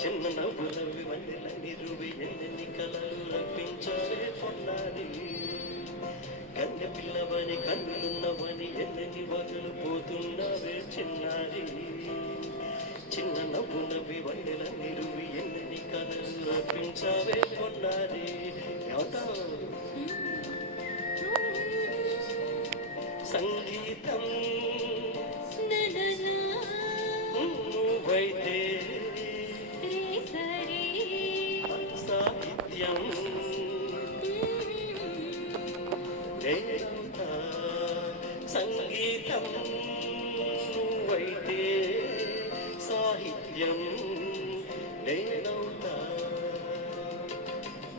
చిన్న నవ్వులవి వన్నెల నిరువి ఎన్ని కలలు రప్పించారే పొన్నారి కన్య పిల్లవని కన్నులున్నవని ఎన్నెన్ని వగలు పోతున్నావే చిన్నారి చిన్న నవ్వులవి వన్నెల నిరువి ఎన్ని కలలు రప్పించావే పొన్నారి సంగీతం నువ్వైతే సాహిత్యం నేనవుతా సంగీతం నువ్వైతే సాహిత్యం నేనవుతా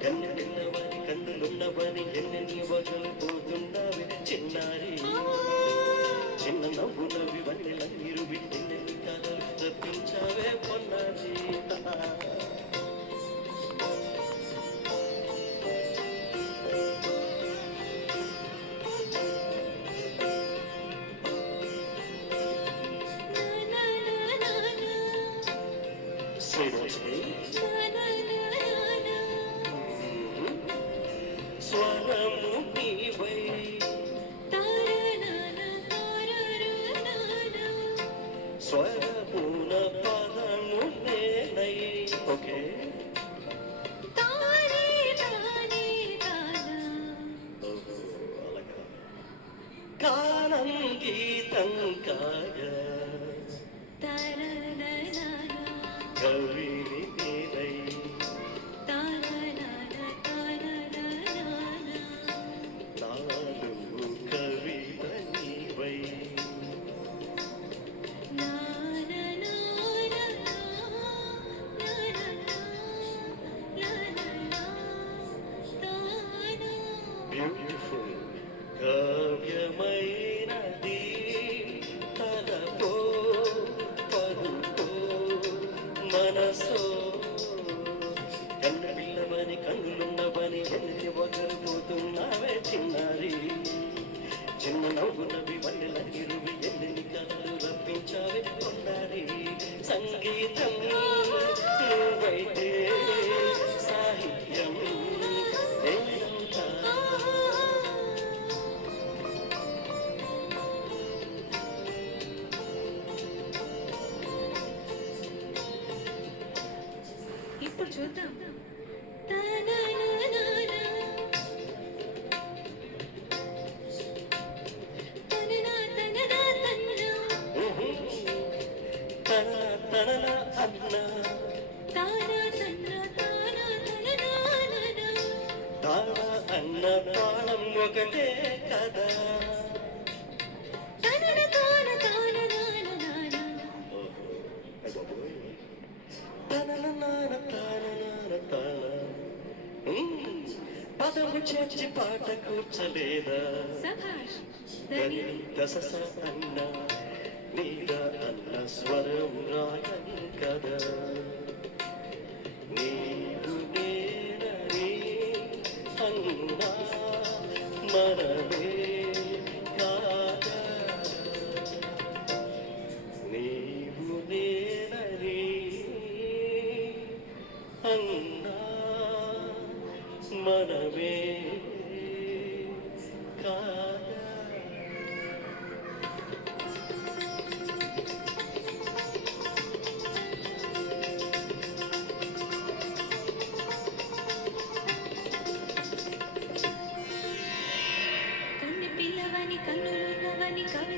కన్నులున్నవని కన్నులున్నవని ఎన్నెన్ని వగలు పోతున్నావి చిన్నారి చిన్న నవ్వులవి వన్నెల మీరు ఎన్నెన్ని కలలు తప్పించావే పొన్నారి స్వరము నీవై స్వరమున పదము నేనై ఓకే గానం గీతం కాగా కవిని నేనై నాలుగు కవిత నీవై బ్యూటిఫుల్ కావ్యమైనది తలపో పలుకో మనసో కన్ను పిల్లవని కన్నులున్నవని ఎన్ని వగలిపోతున్నావే చిన్నారి చిన్న నవ్వునవి వన్నెల నిరువి ఎన్ని కలలు రప్పించావే పొన్నారి సంగీతం నువ్వైతే సాహిత్యం నేనవుతా ఇప్పుడు చూద్దాం అన్న తాళం ఒకటే కదా పదము చేర్చి పాట కూర్చలేదా దశ అన్న నీద అన్న స్వరం రాగం కదా నీవు నేనని అన్నా మనమే కాదా నీవు నేనని అన్నా మనమే కాదా కన్ను పిల్లవని కన్నులున్నవని కవి